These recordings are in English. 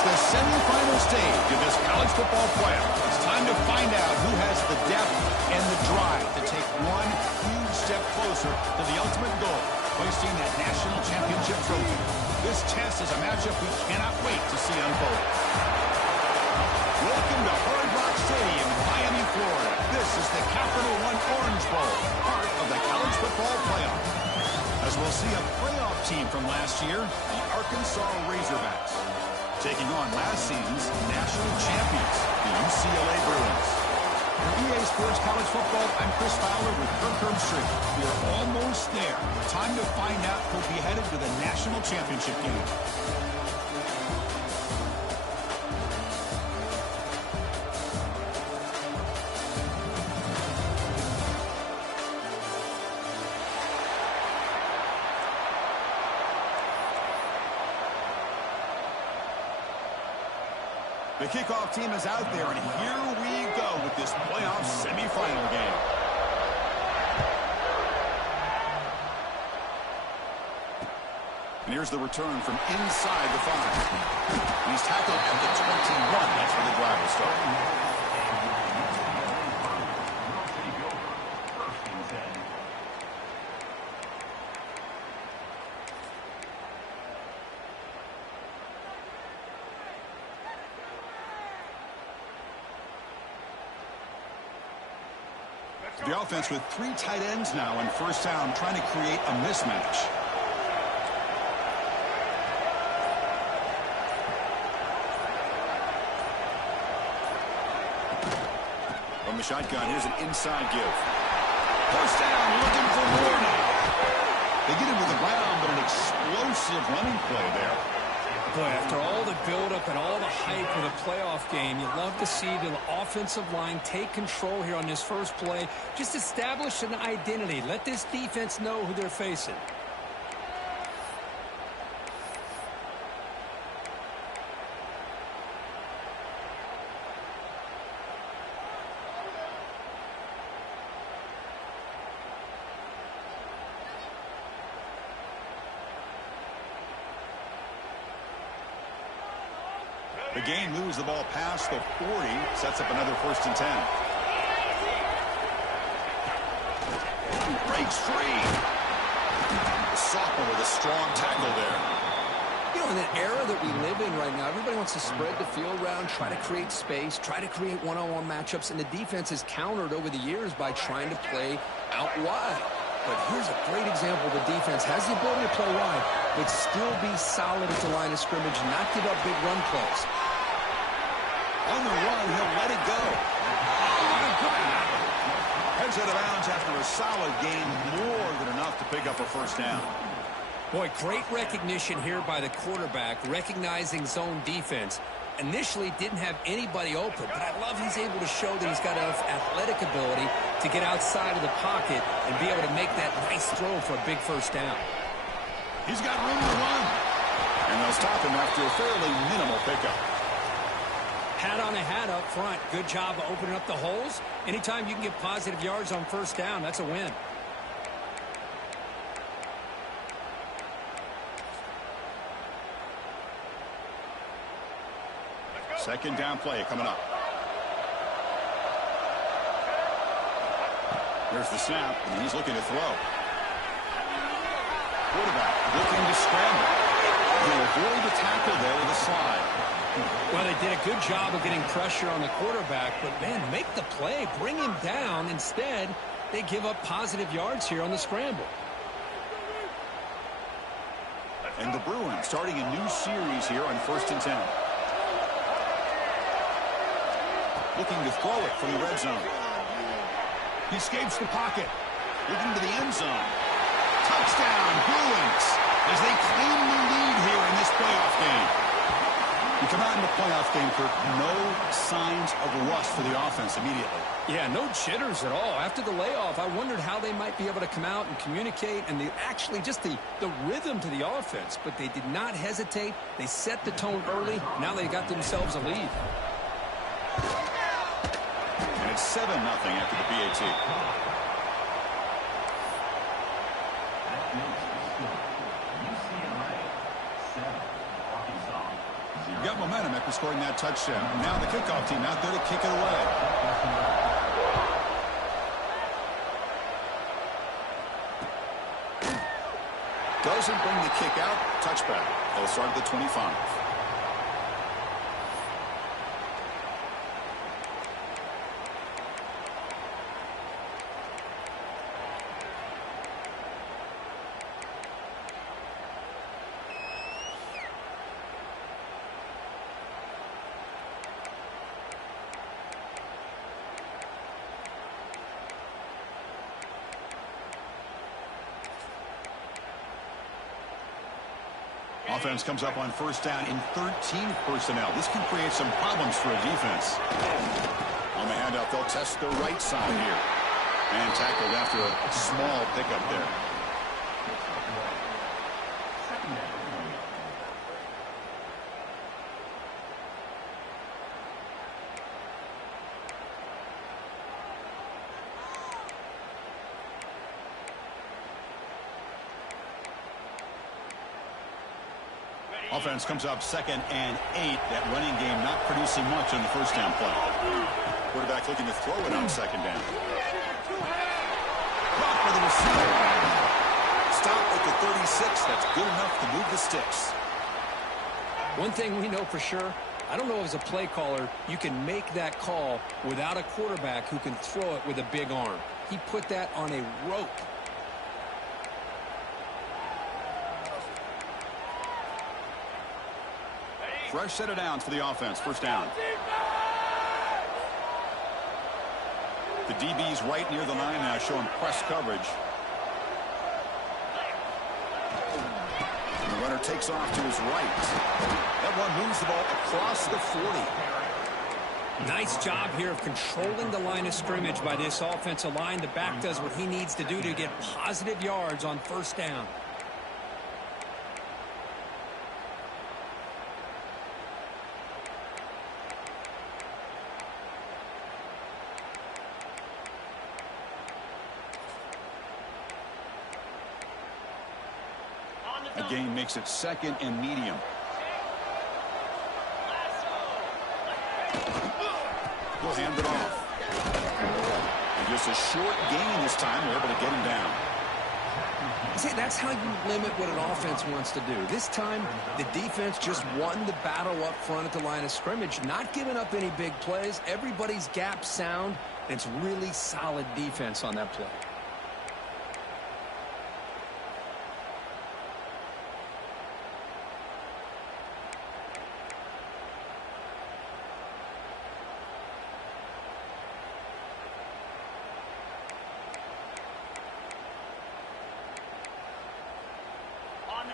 It's the semifinal stage of this college football playoff. It's time to find out who has the depth and the drive to take one huge step closer to the ultimate goal, hoisting that national championship trophy. This test is a matchup we cannot wait to see unfold. Welcome to Hard Rock Stadium in Miami, Florida. This is the Capital One Orange Bowl, part of the college football playoff. As we'll see a playoff team from last year, the Arkansas Razorbacks, taking on last season's national champions, the UCLA Bruins. For EA Sports College Football, I'm Chris Fowler with Kirk Herbstreit. We are almost there. Time to find out who'll be headed to the national championship game. The kickoff team is out there, and here we go with this playoff semifinal game. And here's the return from inside the 5. And he's tackled at the 21. That's where the drive will start. The offense with 3 tight ends now in first down, trying to create a mismatch. From the shotgun, here's an inside give. First down, looking for more now. They get him to the ground, but an explosive running play there. Boy, after all the buildup and all the hype of the playoff game, you love to see the offensive line take control here on this first play. Just establish an identity. Let this defense know who they're facing. The gain moves the ball past the 40, sets up another 1st and 10. Breaks free. The sophomore with a strong tackle there. You know, in an era that we live in right now, everybody wants to spread the field around, try to create space, try to create one-on-one matchups, and the defense is countered over the years by trying to play out wide. But here's a great example. The defense has the ability to play wide, but still be solid at the line of scrimmage and not give up big run plays. On the run, he'll let it go. Heads out of bounds after a solid gain, more than enough to pick up a first down. Boy, great recognition here by the quarterback, recognizing zone defense. Initially didn't have anybody open, but I love he's able to show that he's got enough athletic ability to get outside of the pocket and be able to make that nice throw for a big first down. He's got room to run. And they'll stop him after a fairly minimal pickup. Hat on a hat up front. Good job of opening up the holes. Anytime you can get positive yards on first down, that's a win. Second down play coming up. Here's the snap, and he's looking to throw. Quarterback looking to scramble. He'll avoid the tackle there with a slide. Well, they did a good job of getting pressure on the quarterback, but, man, make the play, bring him down. Instead, they give up positive yards here on the scramble. And the Bruins starting a new series here on 1st and 10. Looking to throw it from the red zone. He escapes the pocket. Looking to the end zone. Touchdown, Bruins, as they claim the lead here in this playoff game. You come out in the playoff game, Kirk, no signs of rust for the offense immediately. Yeah, no jitters at all. After the layoff, I wondered how they might be able to come out and communicate, and actually just the rhythm to the offense. But they did not hesitate. They set the tone early. Now they got themselves a lead. And it's 7-0 after the PAT. Got momentum after scoring that touchdown. Now the kickoff team out there to kick it away. Doesn't bring the kick out. Touchback. They'll start at the 25. Offense comes up on first down in 13 personnel. This can create some problems for a defense. On the handout, they'll test the right side here. And tackled after a small pickup there. Offense comes up 2nd and 8. That running game not producing much on the first down play. Quarterback looking to throw it on 2nd down. Caught for the receiver. Stop at the 36. That's good enough to move the sticks. One thing we know for sure, I don't know as a play caller, you can make that call without a quarterback who can throw it with a big arm. He put that on a rope. Fresh set of downs for the offense. First down. The DB's right near the line now, showing press coverage. And the runner takes off to his right. That one moves the ball across the 40. Nice job here of controlling the line of scrimmage by this offensive line. The back does what he needs to do to get positive yards on first down. The gain makes it 2nd and medium. He'll hand it off. And just a short gain this time. They're able to get him down. See, that's how you limit what an offense wants to do. This time, the defense just won the battle up front at the line of scrimmage, not giving up any big plays. Everybody's gap sound, and it's really solid defense on that play.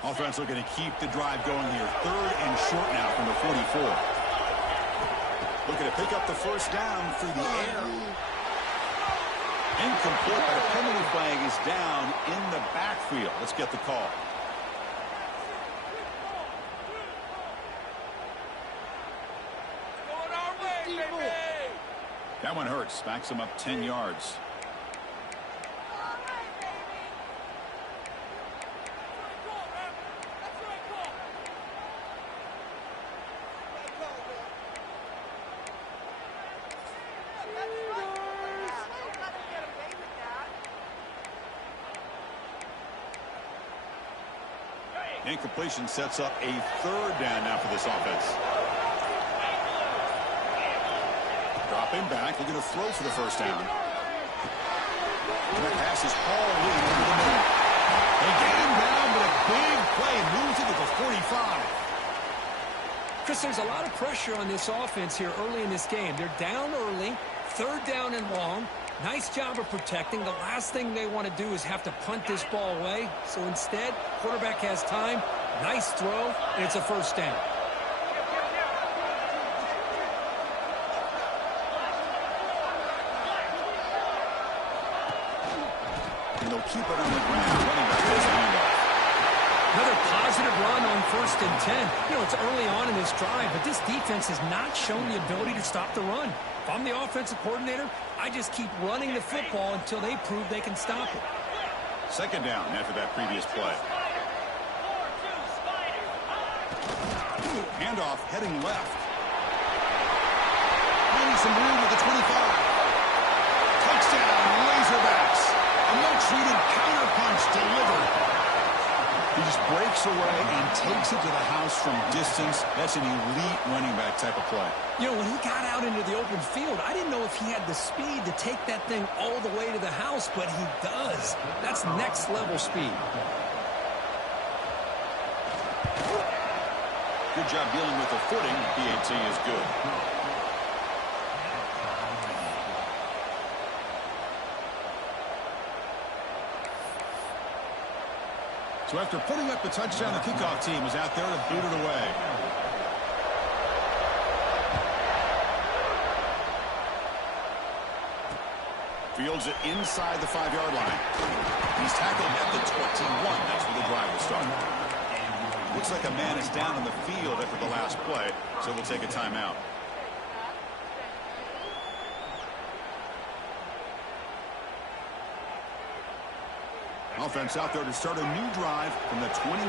Offense looking to keep the drive going here. 3rd and short now from the 44. Looking to pick up the first down through the air. Incomplete, but a penalty flag is down in the backfield. Let's get the call. Going our way, baby. That one hurts. Backs him up 10 yards. Incompletion sets up a 3rd down now for this offense. Dropping back, looking to throw for the first down. And the pass is hauled in over the middle. They get him down, but a big play moves it to the 45. Chris, there's a lot of pressure on this offense here early in this game. They're down early, 3rd down and long. Nice job of protecting. The last thing they want to do is have to punt this ball away. So instead, quarterback has time. Nice throw, and it's a first down. And they'll keep it on the ground. Running back this handoff. Another positive run on 1st and 10. You know, it's early on in this drive, but this defense has not shown the ability to stop the run. If I'm the offensive coordinator, I just keep running the football until they prove they can stop it. 2nd down after that previous play. Handoff heading left. Finding some room at the 25. Touchdown, Razorbacks. A much-needed counterpunch delivered. He just breaks away and takes it to the house from distance. That's an elite running back type of play. You know, when he got out into the open field, I didn't know if he had the speed to take that thing all the way to the house, but he does. That's next-level speed. Good job dealing with the footing. PAT is good. So after putting up the touchdown, the kickoff team is out there to boot it away. Fields it inside the 5-yard line. He's tackled at the 21. That's where the drive will start. Looks like a man is down on the field after the last play, so we'll take a timeout. Offense out there to start a new drive from the 21.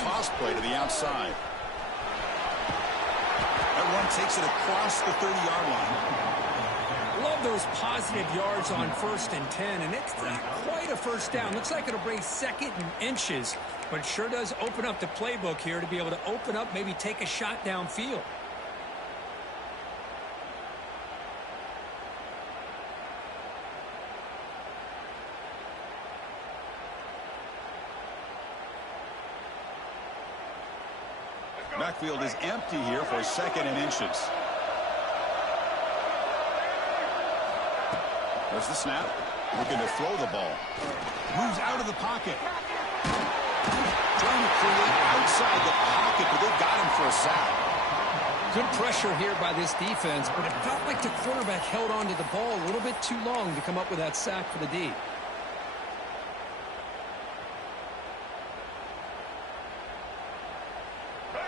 Toss play to the outside. That run takes it across the 30-yard line. Love those positive yards on 1st and 10, and it's not quite a first down. Looks like it'll bring 2nd and inches, but it sure does open up the playbook here to be able to open up, maybe take a shot downfield. Backfield is empty here for 2nd and inches. There's the snap. Looking to throw the ball. Moves out of the pocket. Trying to create outside the pocket, but they've got him for a sack. Good pressure here by this defense, but it felt like the quarterback held on to the ball a little bit too long to come up with that sack for the D.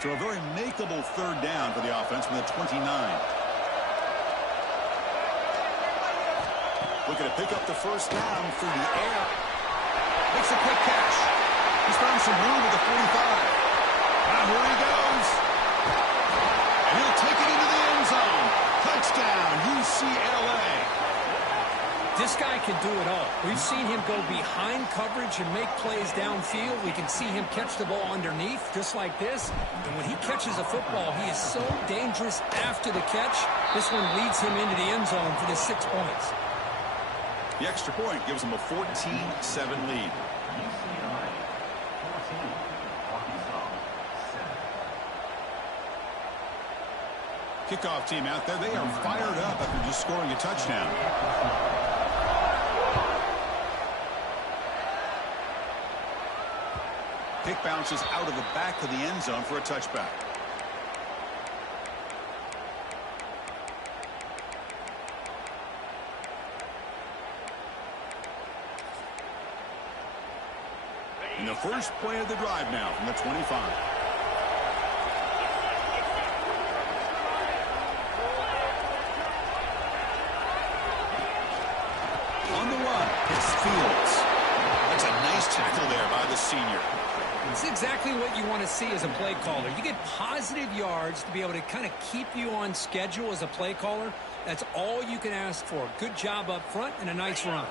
So a very makeable 3rd down for the offense from the 29. Looking to pick up the 1st down through the air. Makes a quick catch. He's found some room at the 45. Now here he goes. And he'll take it into the end zone. Touchdown, UCLA. This guy can do it all. We've seen him go behind coverage and make plays downfield. We can see him catch the ball underneath, just like this. And when he catches a football, he is so dangerous after the catch. This one leads him into the end zone for the 6 points. The extra point gives him a 14-7 lead. Kickoff team out there. They are fired up after just scoring a touchdown. Kick bounces out of the back of the end zone for a touchback. And the first play of the drive now from the 25. On the run, it's Fields. That's a nice tackle there by the senior. It's exactly what you want to see as a play caller. You get positive yards to be able to kind of keep you on schedule as a play caller. That's all you can ask for. Good job up front and a nice run.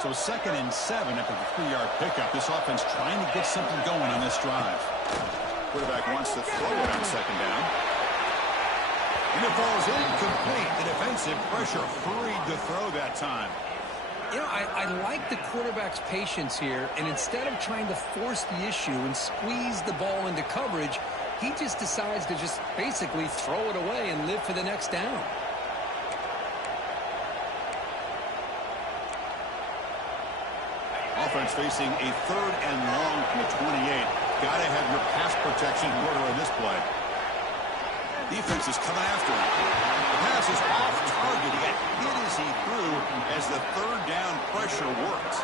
So 2nd and 7 after the 3-yard pickup. This offense trying to get something going on this drive. Quarterback wants to throw it on 2nd down. And it falls incomplete. The defensive pressure hurried to throw that time. You know, I like the quarterback's patience here, and instead of trying to force the issue and squeeze the ball into coverage, he just decides to just basically throw it away and live for the next down. Offense facing a 3rd and long from the 28. Got to have your pass protection in order in this play. Defense is coming after him. The pass is off target. He got hit as he threw as the 3rd down pressure worked.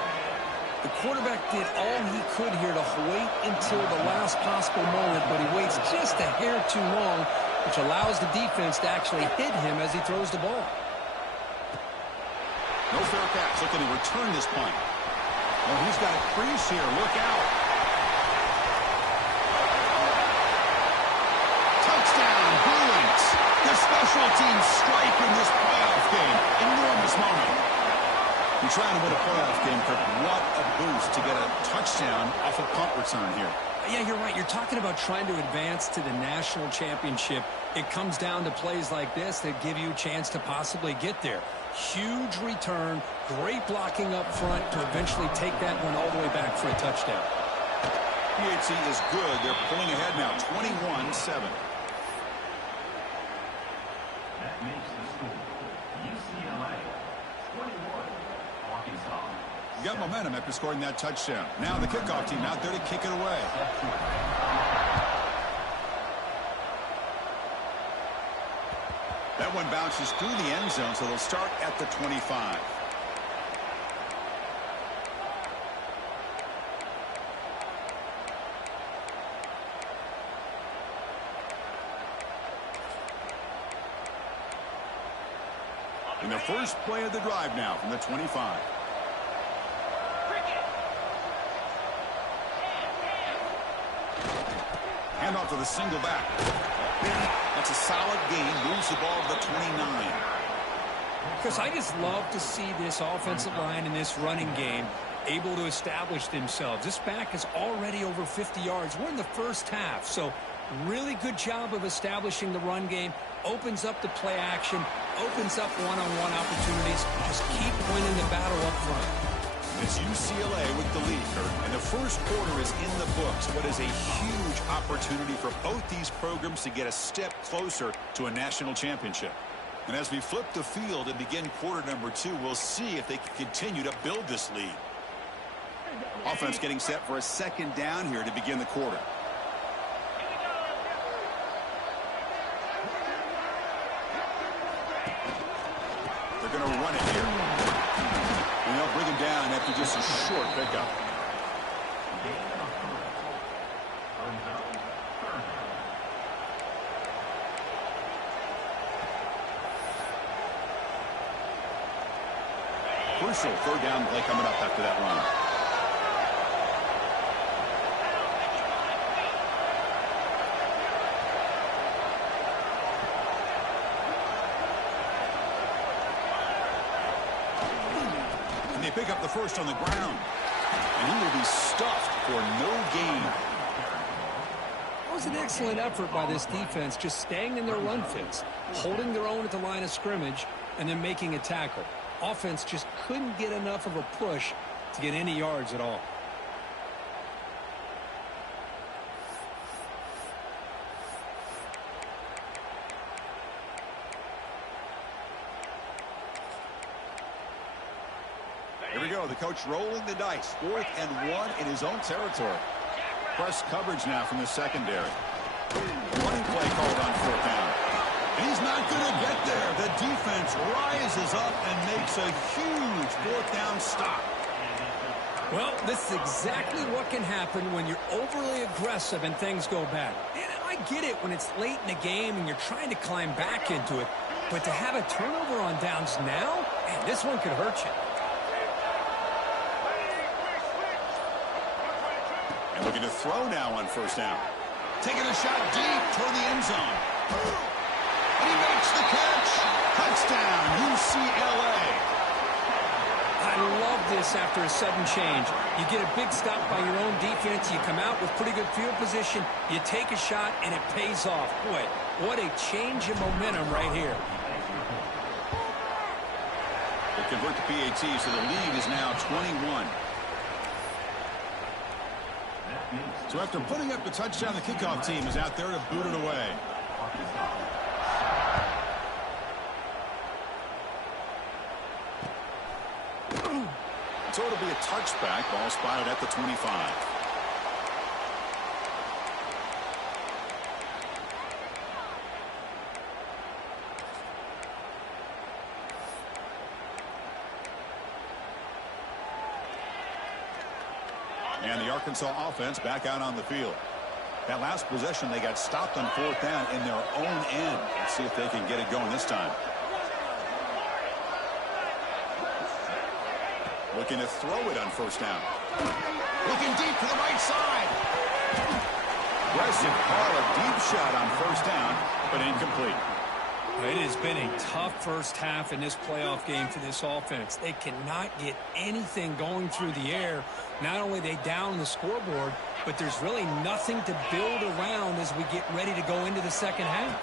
The quarterback did all he could here to wait until the last possible moment, but he waits just a hair too long, which allows the defense to actually hit him as he throws the ball. No fair catch. Looking to return this punt. Oh, he's got a crease here. Look out. Special teams strike in this playoff game. Enormous moment. You're trying to win a playoff game, Kirk. What a boost to get a touchdown off a punt return here. Yeah, you're right. You're talking about trying to advance to the national championship. It comes down to plays like this that give you a chance to possibly get there. Huge return, great blocking up front to eventually take that one all the way back for a touchdown. PHC is good. They're pulling ahead now, 21-7. That makes the score UCLA 21, Arkansas. You got momentum after scoring that touchdown. Now the kickoff team out there to kick it away. That one bounces through the end zone, so they'll start at the 25. And the first play of the drive now from the 25. Hand off to the single back. That's a solid gain. Moves the ball to the 29. Because I just love to see this offensive line in this running game able to establish themselves. This back is already over 50 yards. We're in the first half, so really good job of establishing the run game. Opens up the play action, opens up one-on-one opportunities. Just keep winning the battle up front. It's UCLA with the lead, Kurt, and the first quarter is in the books. What is a huge opportunity for both these programs to get a step closer to a national championship. And as we flip the field and begin quarter number 2, we'll see if they can continue to build this lead. Offense getting set for a second down here to begin the quarter. They're going to run it here. And they'll bring him down after just a short pickup. Crucial third down play coming up after that run. And they pick up the first on the ground. And he will be stuffed for no gain. That was an excellent effort by this defense, just staying in their run fits, holding their own at the line of scrimmage, and then making a tackle. Offense just couldn't get enough of a push to get any yards at all. Here we go. The coach rolling the dice. 4th and 1 in his own territory. Press coverage now from the secondary. Running play called on 4th down. And he's not going to get there. The defense rises up and makes a huge 4th down stop. Well, this is exactly what can happen when you're overly aggressive and things go bad. And I get it when it's late in the game and you're trying to climb back into it. But to have a turnover on downs now, man, this one could hurt you. And looking to throw now on 1st down. Taking a shot deep toward the end zone. And he makes the catch. Touchdown, UCLA. I love this after a sudden change. You get a big stop by your own defense. You come out with pretty good field position. You take a shot, and it pays off. Boy, what a change in momentum right here. They convert to PAT, so the lead is now 21. So after putting up the touchdown, the kickoff team is out there to boot it away. So it'll be a touchback. Ball spotted at the 25. And the Arkansas offense back out on the field. That last possession, they got stopped on 4th down in their own end. Let's see if they can get it going this time. Looking to throw it on 1st down. Looking deep to the right side. Aggressive call, a deep shot on 1st down, but incomplete. It has been a tough first half in this playoff game for this offense. They cannot get anything going through the air. Not only are they down the scoreboard, but there's really nothing to build around as we get ready to go into the second half.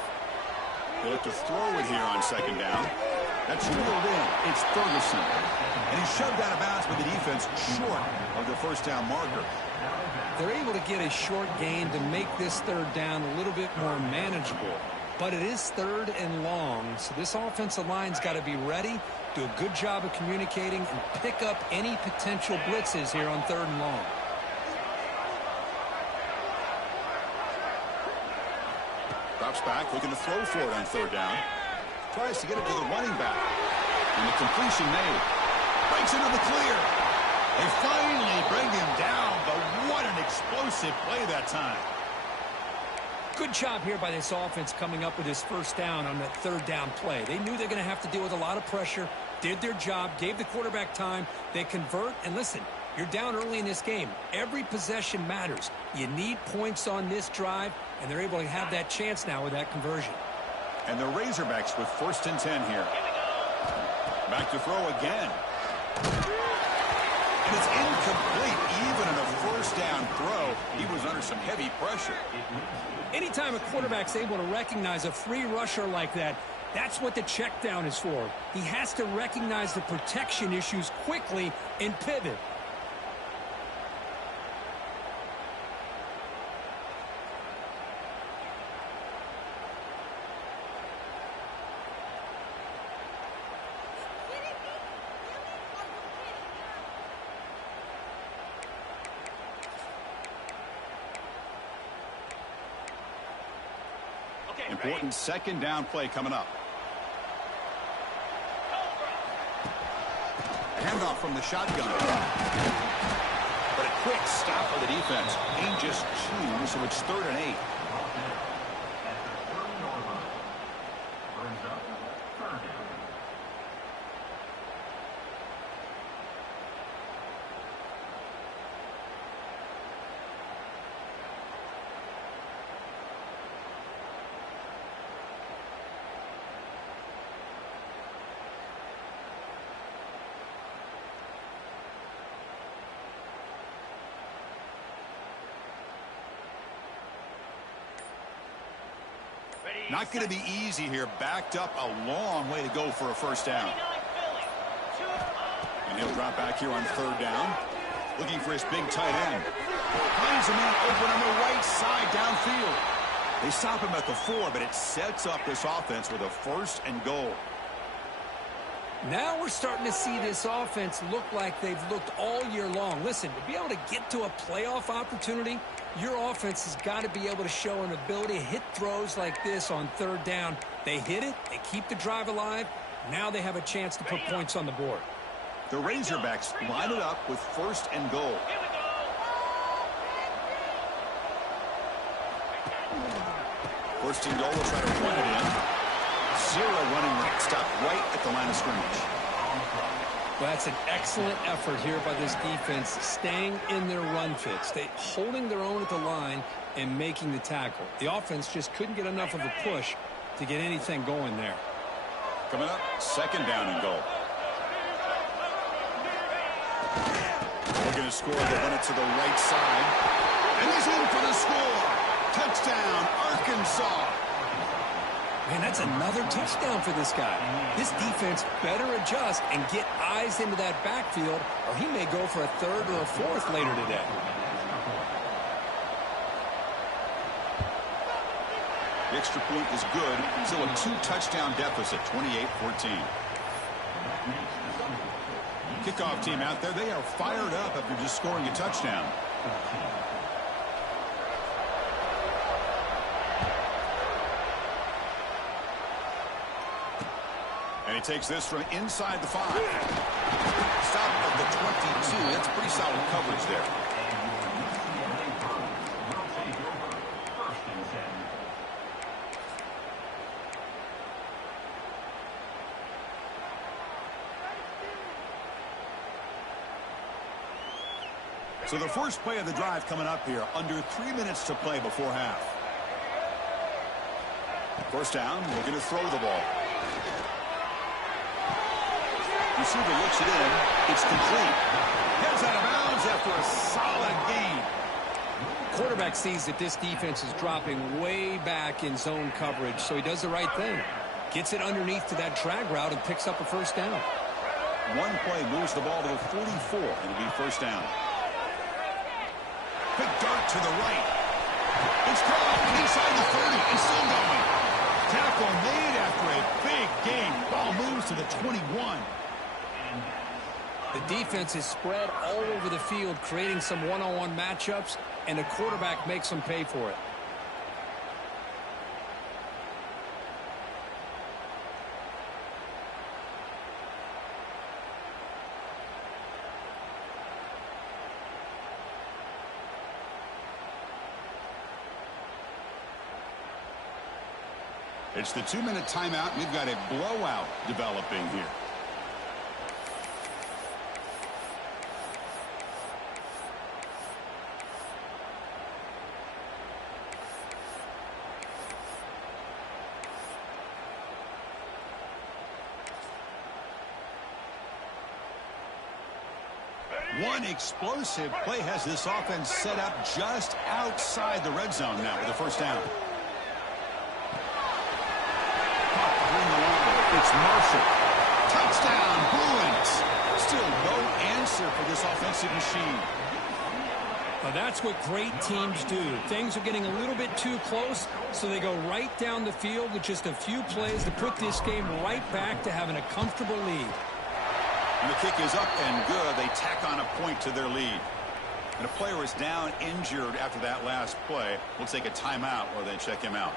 They look to throw it here on second down. That's ruled in. It's Ferguson. And he's shoved out of bounds with the defense short of the first down marker. They're able to get a short gain to make this third down a little bit more manageable. But it is third and long, so this offensive line's got to be ready, do a good job of communicating, and pick up any potential blitzes here on third and long. Drops back, looking to throw for it on third down. Tries to get it to the running back. And the completion made. Breaks into the clear. They finally bring him down, but what an explosive play that time. Good job here by this offense coming up with his first down on that third down play. They knew they're going to have to deal with a lot of pressure, did their job, gave the quarterback time. They convert, and listen, you're down early in this game. Every possession matters. You need points on this drive, and they're able to have that chance now with that conversion. And the Razorbacks with 1st and 10 here. Back to throw again. And it's incomplete. Even in a first down throw, he was under some heavy pressure. Anytime a quarterback's able to recognize a free rusher like that, that's what the check down is for. He has to recognize the protection issues quickly and pivot. Important second down play coming up. Handoff from the shotgun. But a quick stop of the defense. Gain just 2, so it's 3rd and 8. Not going to be easy here. Backed up a long way to go for a first down. And he'll drop back here on third down. Looking for his big tight end. Finds a man open on the right side downfield. They stop him at the 4, but it sets up this offense with a 1st and goal. Now we're starting to see this offense look like they've looked all year long. Listen, to be able to get to a playoff opportunity, your offense has got to be able to show an ability to hit throws like this on third down. They hit it, they keep the drive alive. Now they have a chance to put points on the board. The Razorbacks line it up with 1st and goal. First and goal, will try to run it in. 0 running right. Stop right at the line of scrimmage. Well, that's an excellent effort here by this defense, staying in their run fits. They holding their own at the line and making the tackle. The offense just couldn't get enough of a push to get anything going there. Coming up, second down and goal. Looking to score, they run it to the right side. And he's in for the score. Touchdown, Arkansas. Man, that's another touchdown for this guy. This defense better adjust and get eyes into that backfield, or he may go for a 3rd or a 4th later today. The extra point is good. Still a 2-touchdown deficit, 28-14. Kickoff team out there, they are fired up after just scoring a touchdown. And he takes this from inside the 5. Stop at the 22. That's pretty solid coverage there. So the first play of the drive coming up here. Under 3 minutes to play before half. First down, looking to throw the ball. Receiver looks it in. It's complete. Heads out of bounds after a solid gain. Quarterback sees that this defense is dropping way back in zone coverage, so he does the right thing. Gets it underneath to that drag route and picks up a first down. One play moves the ball to the 44, and it'll be first down. Big dart to the right. It's caught inside the 30 and still going. Tackle made after a big gain. Ball moves to the 21. The defense is spread all over the field, creating some one-on-one matchups, and the quarterback makes them pay for it. It's the 2-minute timeout. We've got a blowout developing here. One explosive play has this offense set up just outside the red zone now with a first down. It's Marshall. Touchdown, Bruins. Still no answer for this offensive machine. Well, that's what great teams do. Things are getting a little bit too close, so they go right down the field with just a few plays to put this game right back to having a comfortable lead. And the kick is up and good. They tack on a point to their lead. And a player is down injured after that last play. We'll take a timeout while they check him out.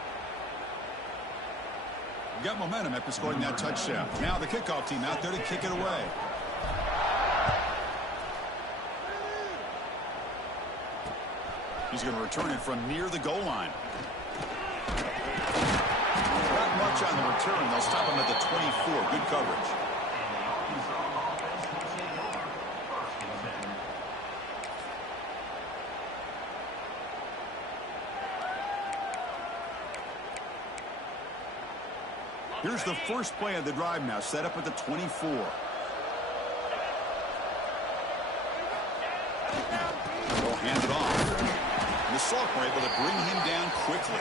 Got momentum after scoring that touchdown. Now the kickoff team out there to kick it away. He's going to return it from near the goal line. Not much on the return. They'll stop him at the 24. Good coverage. Here's the first play of the drive now, set up at the 24. They'll hand it off. And the Salk were able to bring him down quickly.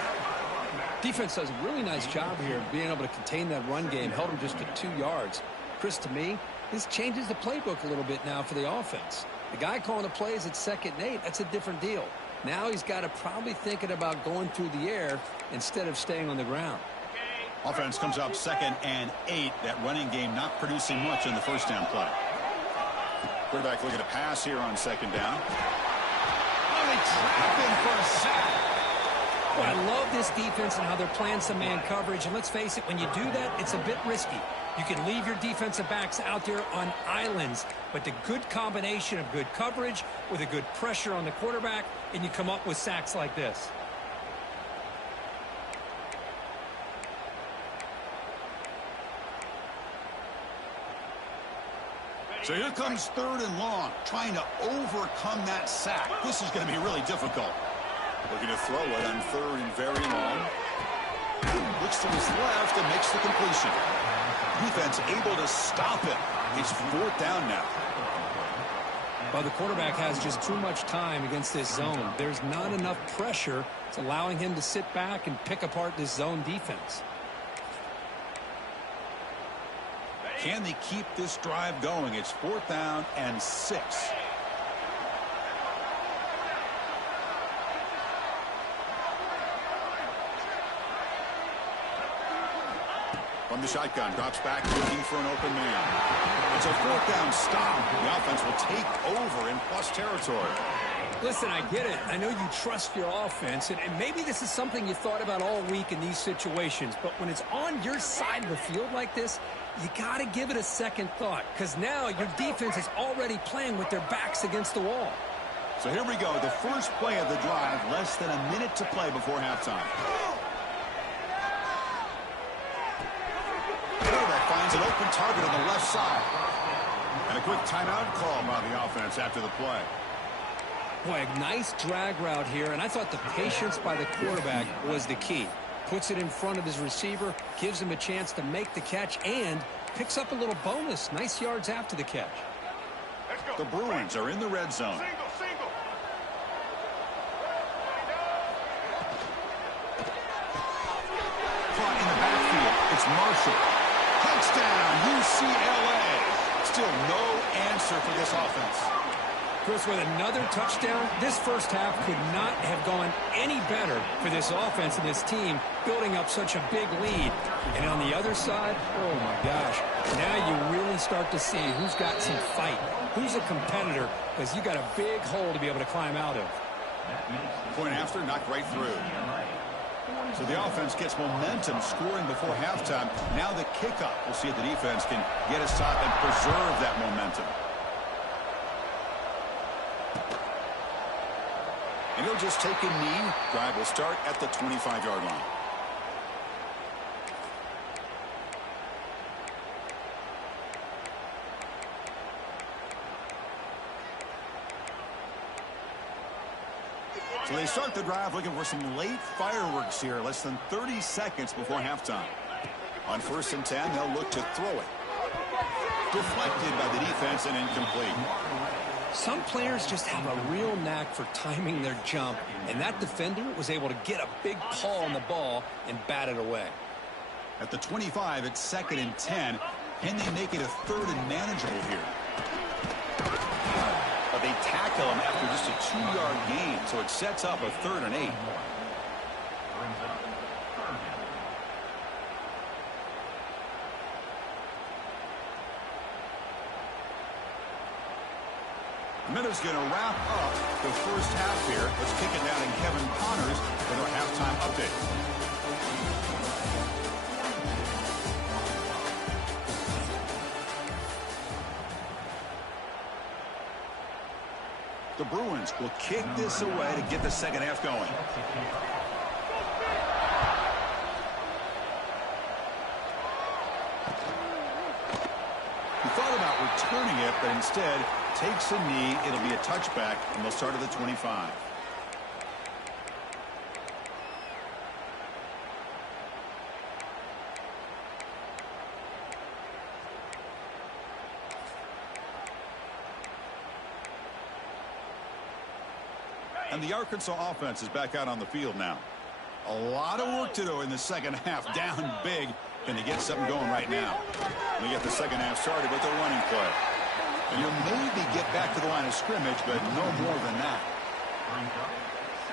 Defense does a really nice job here of being able to contain that run game, held him just to 2 yards. Chris, to me, this changes the playbook a little bit now for the offense. The guy calling the plays at 2nd and 8, that's a different deal. Now he's got to probably thinking about going through the air instead of staying on the ground. Offense comes up 2nd and 8. That running game not producing much in the first down play. Quarterback looking to pass here on 2nd down. Oh, they trap him for a sack. Well, I love this defense and how they're playing some man coverage. And let's face it, when you do that, it's a bit risky. You can leave your defensive backs out there on islands, but the good combination of good coverage with a good pressure on the quarterback, and you come up with sacks like this. So here comes 3rd and long, trying to overcome that sack. This is going to be really difficult. Looking to throw it on 3rd and very long. Looks to his left and makes the completion. Defense able to stop it. It's 4th down now. Well, the quarterback has just too much time against this zone. There's not enough pressure. It's allowing him to sit back and pick apart this zone defense. Can they keep this drive going? It's 4th down and 6. From the shotgun, drops back, looking for an open man. It's a 4th down stop. The offense will take over in plus territory. Listen, I get it. I know you trust your offense, and maybe this is something you thought about all week in these situations, but when it's on your side of the field like this, you got to give it a second thought, because now your defense is already playing with their backs against the wall. So here we go, the first play of the drive, less than a minute to play before halftime. Quarterback finds an open target on the left side. And a quick timeout call by the offense after the play. Boy, a nice drag route here, and I thought the patience by the quarterback was the key. puts it in front of his receiver, gives him a chance to make the catch, and picks up a little bonus. Nice yards after the catch. The Bruins are in the red zone. Caught in the backfield. It's Marshall. Touchdown, UCLA. Still no answer for this offense. Chris, with another touchdown, this first half could not have gone any better for this offense and this team, building up such a big lead. And on the other side, oh my gosh, now you really start to see who's got some fight, who's a competitor, because you got a big hole to be able to climb out of. Point after, knocked right through. So the offense gets momentum scoring before halftime. Now the kickoff. We'll see if the defense can get a stop and preserve that momentum. And he'll just take a knee. Drive will start at the 25-yard line. So they start the drive looking for some late fireworks here, less than 30 seconds before halftime. On 1st and 10, they'll look to throw it. Deflected by the defense and incomplete. Some players just have a real knack for timing their jump, and that defender was able to get a big paw on the ball and bat it away. At the 25, it's 2nd and 10. Can they make it a 3rd and manageable here? But they tackle him after just a 2-yard gain, so it sets up a 3rd and 8. Minute's going to wrap up the first half here. Let's kick it down to Kevin Connors with our halftime update. The Bruins will kick this away to get the second half going. He thought about returning it, but instead takes a knee. It'll be a touchback, and they'll start at the 25. And the Arkansas offense is back out on the field now. A lot of work to do in the second half. Down big. Can they get something going right now? We get the second half started with a running play. And you'll maybe get back to the line of scrimmage, but no more than that.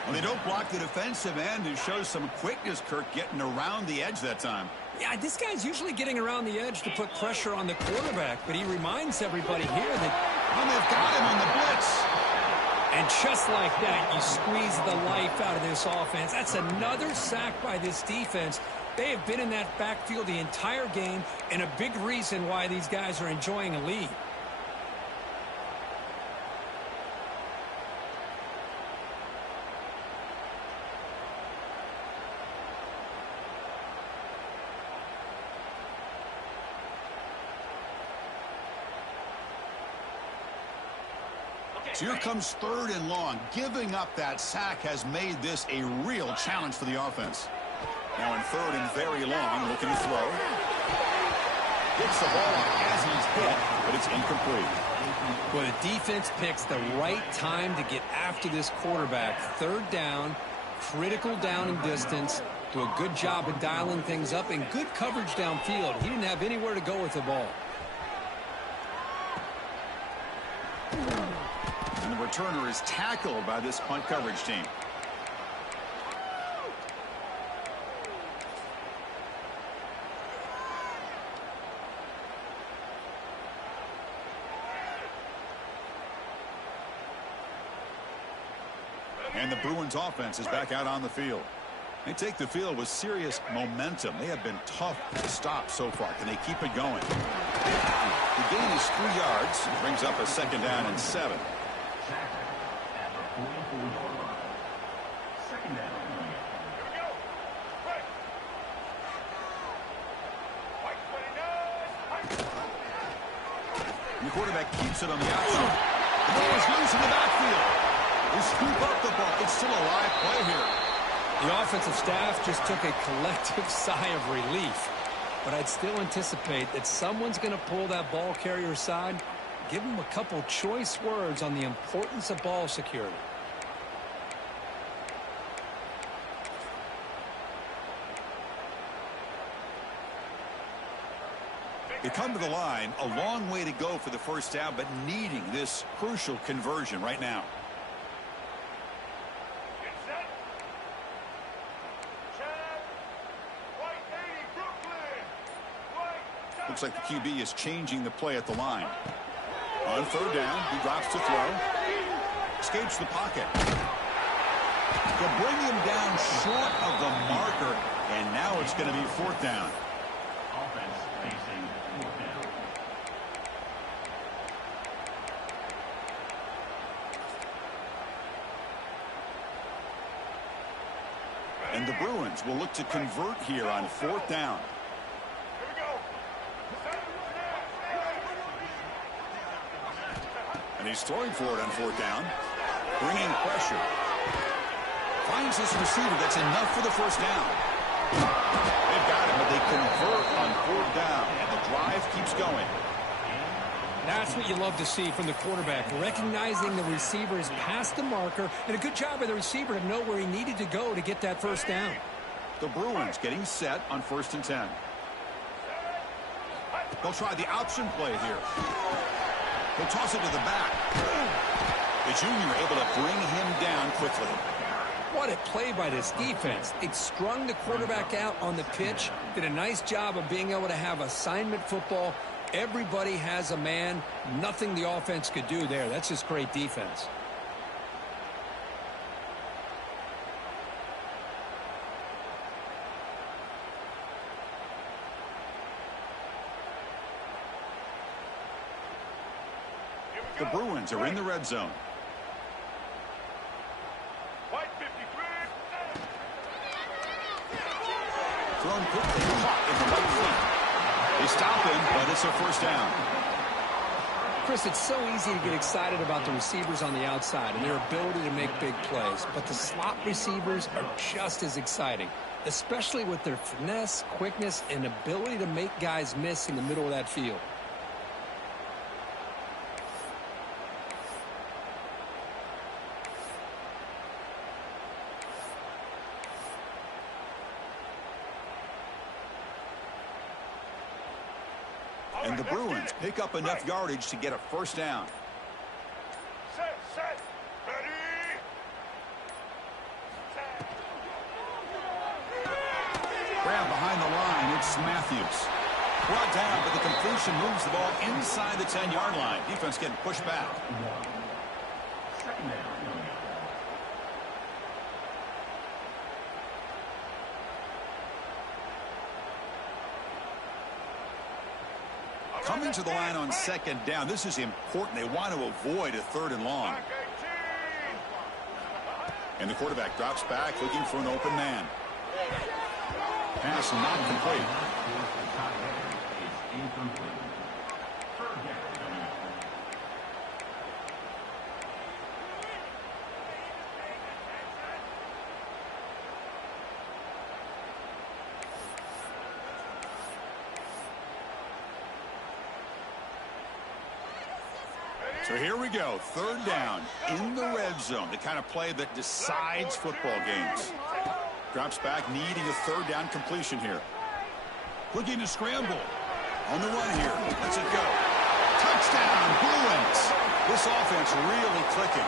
Well, they don't block the defensive end and shows some quickness, Kirk, getting around the edge that time. Yeah, this guy's usually getting around the edge to put pressure on the quarterback, but he reminds everybody here that they've got him on the blitz. And just like that, you squeeze the life out of this offense. That's another sack by this defense. They have been in that backfield the entire game, and a big reason why these guys are enjoying a lead. So here comes 3rd and long. Giving up that sack has made this a real challenge for the offense. Now in 3rd and very long, looking to throw. Gets the ball as he's hit, but it's incomplete. Well, the defense picks the right time to get after this quarterback. 3rd down, critical down and distance. Do a good job of dialing things up and good coverage downfield. He didn't have anywhere to go with the ball. And the returner is tackled by this punt coverage team. And the Bruins offense is back out on the field. They take the field with serious momentum. They have been tough to stop so far. Can they keep it going? The gain is 3 yards. It brings up a 2nd down and 7. And the quarterback keeps it on the outside. The ball is loose in the backfield. They scoop up the ball. It's still a live play here. The offensive staff just took a collective sigh of relief. But I'd still anticipate that someone's going to pull that ball carrier aside, give him a couple choice words on the importance of ball security. They come to the line, a long way to go for the first down, but needing this crucial conversion right now. Looks like the QB is changing the play at the line. On third down, he drops to throw. Escapes the pocket. They'll bring him down short of the marker, and now it's going to be fourth down. Offense facing fourth down. And the Bruins will look to convert here on fourth down. And he's throwing for it on fourth down. Bringing pressure. Finds his receiver. That's enough for the first down. They've got him, but they convert on fourth down. And the drive keeps going. That's what you love to see from the quarterback, recognizing the receiver's past the marker, and a good job by the receiver to know where he needed to go to get that first down. The Bruins getting set on 1st and 10. They'll try the option play here. They'll toss it to the back. The junior able to bring him down quickly. What a play by this defense. It strung the quarterback out on the pitch, did a nice job of being able to have assignment football. Everybody has a man. Nothing the offense could do there. That's just great defense. The Bruins are in the red zone. Thrown quickly, caught in the right feet. They stop him, but it's a first down. Chris, it's so easy to get excited about the receivers on the outside and their ability to make big plays, but the slot receivers are just as exciting, especially with their finesse, quickness, and ability to make guys miss in the middle of that field. And the Bruins pick up enough yardage to get a first down. Set, ready. Grab behind the line, it's Matthews. Brought down, but the completion moves the ball inside the 10-yard line. Defense getting pushed back. Second down. Coming to the line on second down. This is important. They want to avoid a third and long. And the quarterback drops back looking for an open man. Pass not complete. It's incomplete. Third down. So here we go. Third down in the red zone. The kind of play that decides football games. Drops back, needing a third down completion here. Looking to scramble. On the run here. Lets it go. Touchdown, Bruins. This offense really clicking.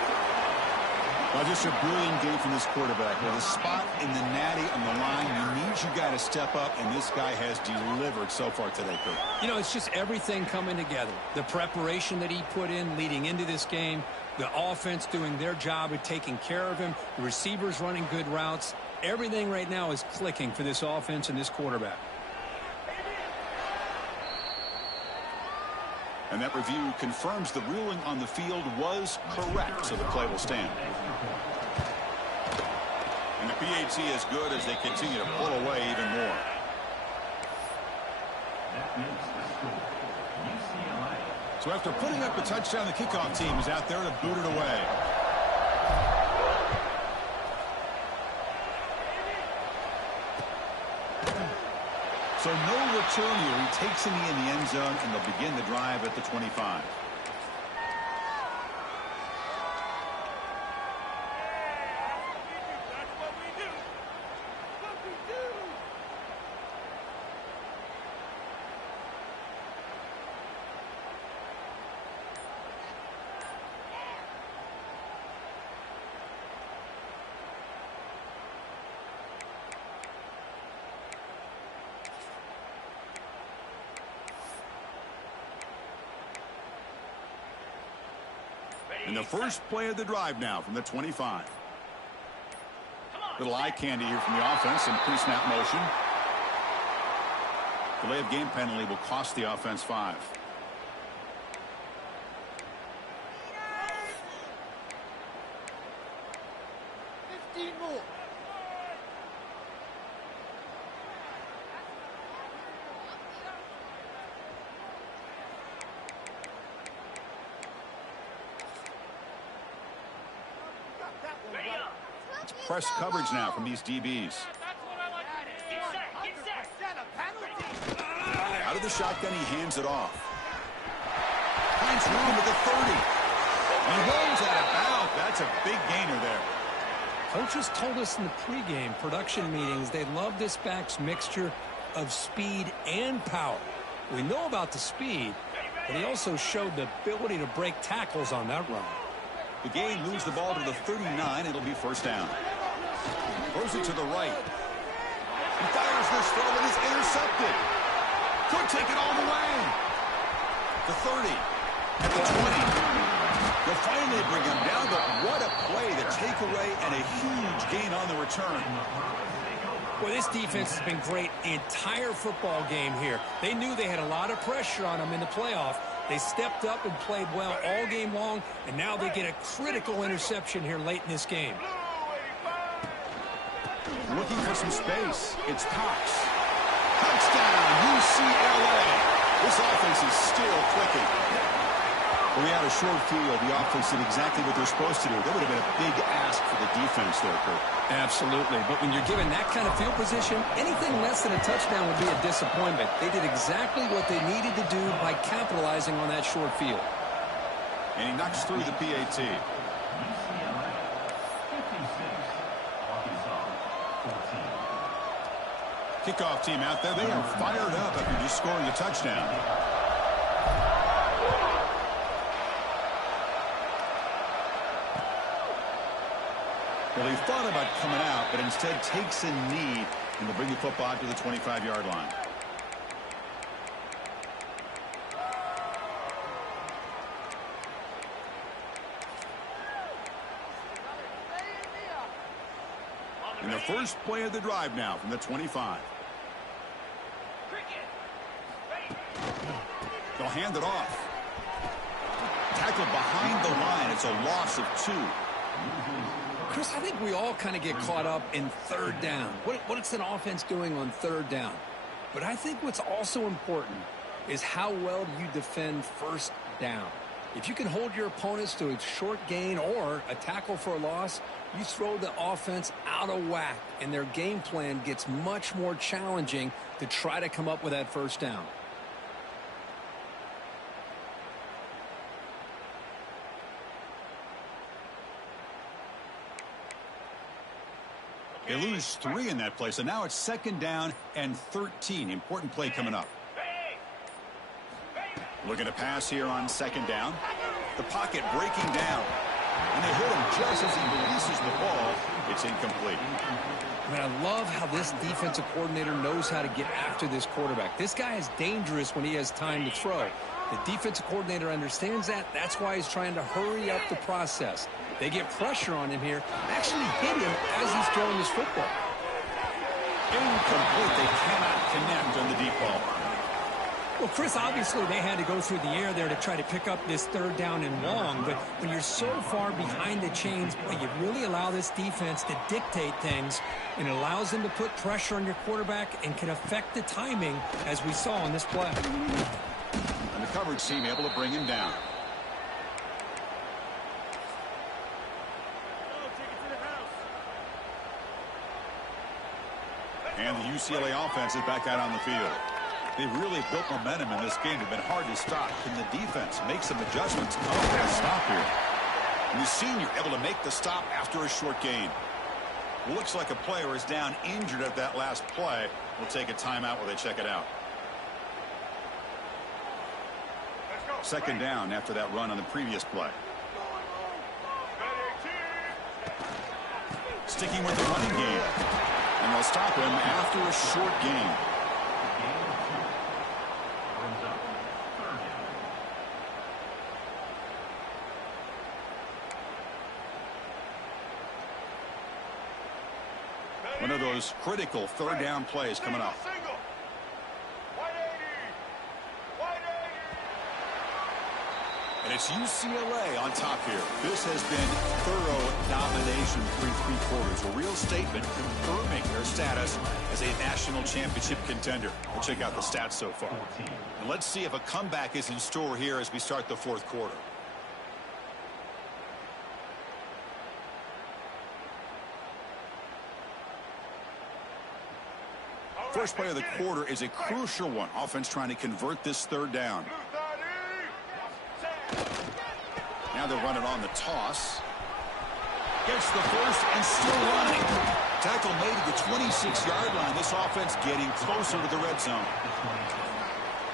Well, just a brilliant game from this quarterback. With a spot in the natty on the line, you need your guy to step up, and this guy has delivered so far today, Kurt. You know, it's just everything coming together. The preparation that he put in leading into this game, the offense doing their job of taking care of him, the receivers running good routes. Everything right now is clicking for this offense and this quarterback. And that review confirms the ruling on the field was correct, so the play will stand. And the PAT is good as they continue to pull away even more. That makes the score. UCLA. So after putting up the touchdown, the kickoff team is out there to boot it away. So no return here. He takes him in the end zone, and they'll begin the drive at the 25. And the first play of the drive now from the 25. Little eye candy here from the offense in pre-snap motion. Delay of game penalty will cost the offense 5. Press coverage now from these DBs. Out of the shotgun, he hands it off. Finds room at the 30. He rolls out of bounds. That's a big gainer there. Coaches told us in the pregame production meetings they love this back's mixture of speed and power. We know about the speed, but he also showed the ability to break tackles on that run. The gain moves the ball to the 39. It'll be first down. Throws it to the right. He fires this throw and is intercepted. Could take it all the way. The 30. At the 20. They'll finally bring him down, but what a play. The takeaway and a huge gain on the return. Well, this defense has been great the entire football game here. They knew they had a lot of pressure on them in the playoff. They stepped up and played well all game long, and now they get a critical interception here late in this game. Looking for some space. It's Cox. Touchdown, UCLA. This offense is still clicking. Well, we had a short field. The offense did exactly what they're supposed to do. That would have been a big ask for the defense there, Kurt. Absolutely. But when you're given that kind of field position, anything less than a touchdown would be a disappointment. They did exactly what they needed to do by capitalizing on that short field. And he knocks through the PAT. Kickoff team out there. They are fired up after just scoring a touchdown. Well, he thought about coming out, but instead takes a knee and will bring the football to the 25-yard line. And the first play of the drive now from the 25. They'll hand it off. Tackled behind the line. It's a loss of 2. Chris, I think we all kind of get caught up in third down. What's an offense doing on third down? But I think what's also important is how well do you defend first down. If you can hold your opponents to a short gain or a tackle for a loss, you throw the offense out of whack, and their game plan gets much more challenging to try to come up with that first down. They lose 3 in that play, so now it's second down and 13. Important play coming up. Looking to pass here on second down. The pocket breaking down. And they hit him just as he releases the ball. It's incomplete. I mean, I love how this defensive coordinator knows how to get after this quarterback. This guy is dangerous when he has time to throw. The defensive coordinator understands that. That's why he's trying to hurry up the process. They get pressure on him here, actually hit him as he's throwing his football. Incomplete. They cannot connect on the deep ball. Well, Chris, obviously they had to go through the air there to try to pick up this third down and long, but when you're so far behind the chains, boy, you really allow this defense to dictate things, and it allows them to put pressure on your quarterback and can affect the timing, as we saw on this play. And the coverage team able to bring him down. And the UCLA offense is back out on the field. They've really built momentum in this game. It's been hard to stop. Can the defense make some adjustments? Oh, nice stop here. And the senior able to make the stop after a short gain. Looks like a player is down injured at that last play. We'll take a timeout while they check it out. Second down after that run on the previous play. Sticking with the running game. And they'll stop him after a short gain. One of those critical third down plays coming up. And it's UCLA on top here. This has been thorough domination through 3 quarters. A real statement confirming their status as a national championship contender. We'll check out the stats so far. And let's see if a comeback is in store here as we start the 4th quarter. First play of the quarter is a crucial one. Offense trying to convert this third down. Now they'll run it on the toss. Gets the first and still running. Tackle made at the 26-yard line. This offense getting closer to the red zone.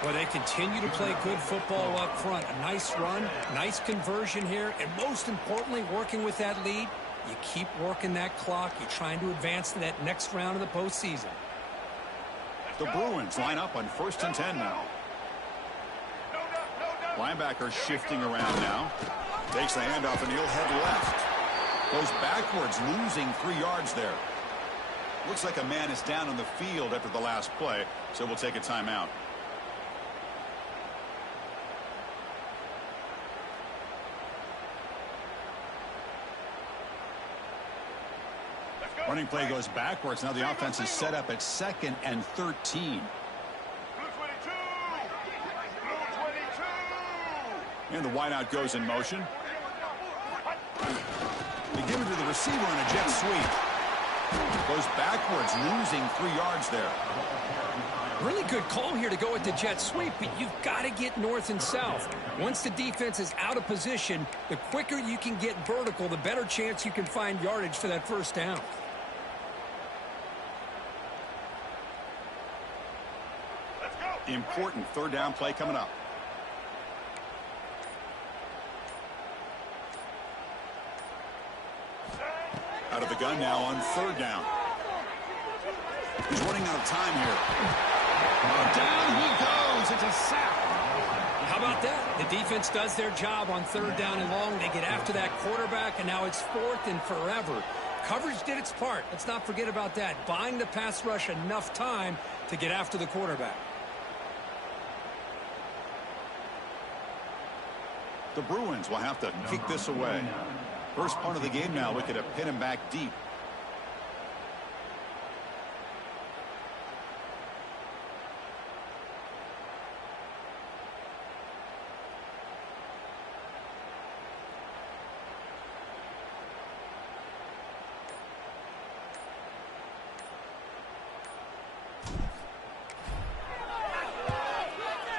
Well, they continue to play good football up front. A nice run, nice conversion here, and most importantly, working with that lead, you keep working that clock. You're trying to advance to that next round of the postseason. The Bruins line up on 1st and 10 now. Linebacker shifting around now. Takes the handoff and he'll head left. Goes backwards, losing 3 yards there. Looks like a man is down on the field after the last play, so we'll take a timeout. Running play goes backwards. Now the offense is set up at 2nd and 13. And the wideout goes in motion. They give it to the receiver on a jet sweep. Goes backwards, losing 3 yards there. Really good call here to go with the jet sweep, but you've got to get north and south. Once the defense is out of position, the quicker you can get vertical, the better chance you can find yardage for that first down. Important third down play coming up. Out of the gun now on 3rd down. He's running out of time here. Down he goes. It's a sack. How about that? The defense does their job on 3rd down and long. They get after that quarterback, and now it's 4th and forever. Coverage did its part. Let's not forget about that. Buying the pass rush enough time to get after the quarterback. The Bruins will have to kick this away. First part of the game now, looking to pin him back deep.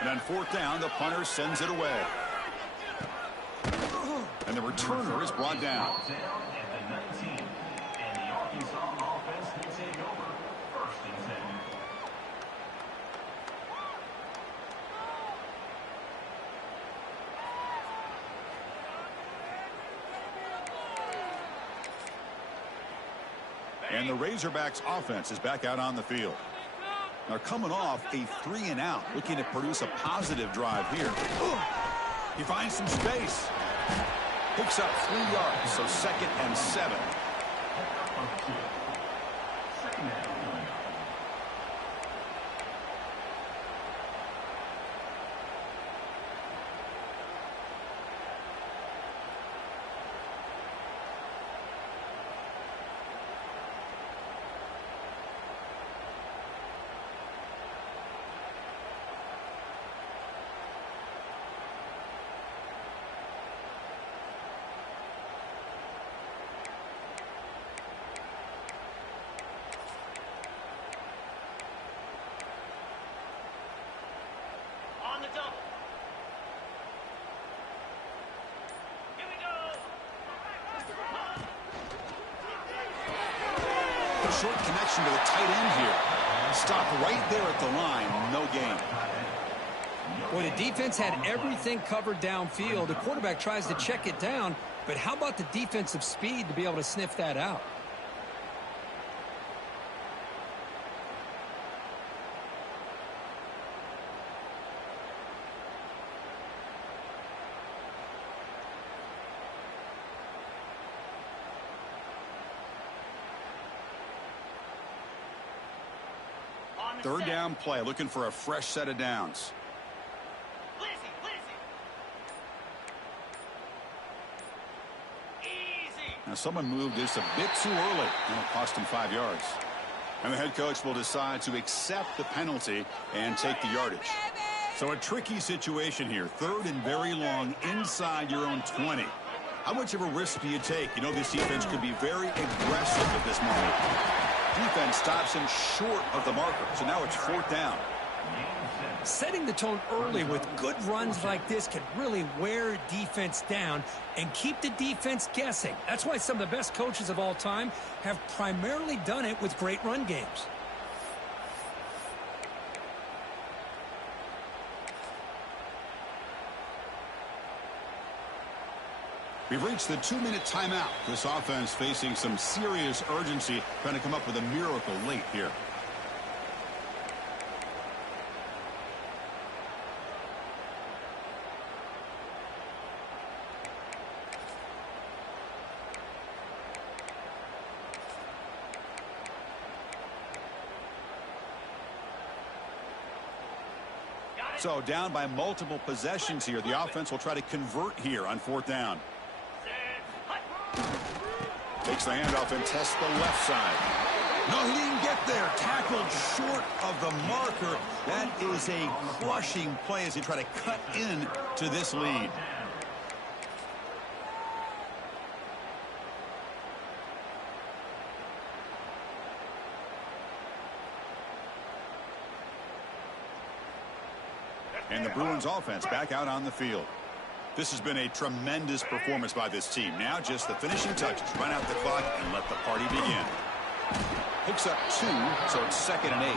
And on 4th down, the punter sends it away. And the returner is brought down. At the 19, and the Arkansas offense will take over. 1st and 10. And the Razorbacks offense is back out on the field. Now coming off a 3-and-out, looking to produce a positive drive here. He finds some space. Picks up 3 yards, so 2nd and 7. Second down. Short connection to the tight end here. Stop right there at the line. No gain. Boy, the defense had everything covered downfield. The quarterback tries to check it down, but how about the defensive speed to be able to sniff that out? Third down play, looking for a fresh set of downs. Now someone moved this a bit too early, and it'll cost him 5 yards. And the head coach will decide to accept the penalty and take the yardage. So a tricky situation here. Third and very long inside your own 20. How much of a risk do you take? You know this defense could be very aggressive at this moment. Defense stops him short of the marker, so now it's fourth down. Setting the tone early with good runs like this can really wear defense down and keep the defense guessing. That's why some of the best coaches of all time have primarily done it with great run games. We've reached the 2-minute timeout. This offense facing some serious urgency, trying to come up with a miracle late here. So down by multiple possessions here. The offense will try to convert here on fourth down. Takes the handoff and tests the left side. No, he didn't get there. Tackled short of the marker. That is a crushing play as they try to cut in to this lead. And the Bruins offense back out on the field. This has been a tremendous performance by this team. Now just the finishing touches. Run out the clock and let the party begin. Picks up 2, so it's 2nd and 8.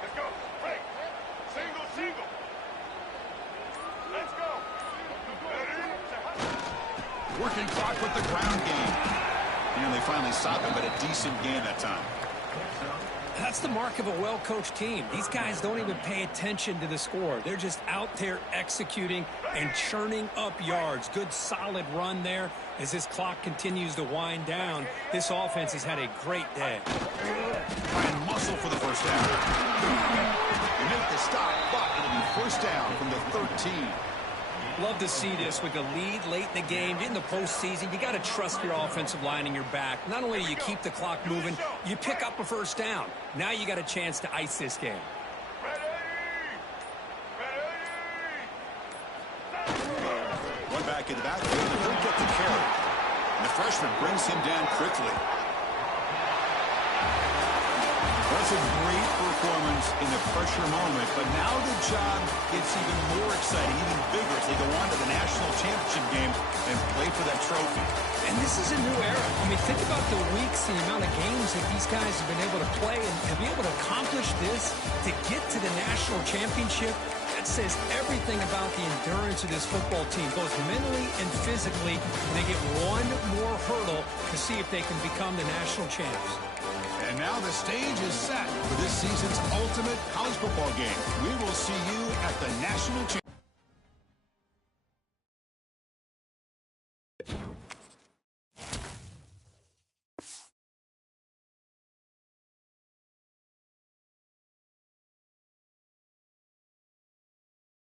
Let's go. Break. Single, single. Let's go. Working clock with the ground game. And they finally stop him, but a decent gain that time. That's the mark of a well-coached team. These guys don't even pay attention to the score. They're just out there executing and churning up yards. Good, solid run there as this clock continues to wind down. This offense has had a great day. Try and muscle for the first down. They make the stop, but it'll be first down from the 13. Love to see this with the lead late in the game. In the postseason, you got to trust your offensive line in your back. Not only do you keep the clock moving, you pick up a first down. Now you got a chance to ice this game. One back in the backfield, and he'll get the carry. And the freshman brings him down quickly. That's a great performance in the pressure moment, but now the job gets even more exciting, even bigger as they go on to the national championship game and play for that trophy. And this is a new era. I mean, think about the weeks, the amount of games that these guys have been able to play, and to be able to accomplish this, to get to the national championship, that says everything about the endurance of this football team, both mentally and physically. And they get one more hurdle to see if they can become the national champs. And now the stage is set for this season's ultimate college football game. We will see you at the national championship.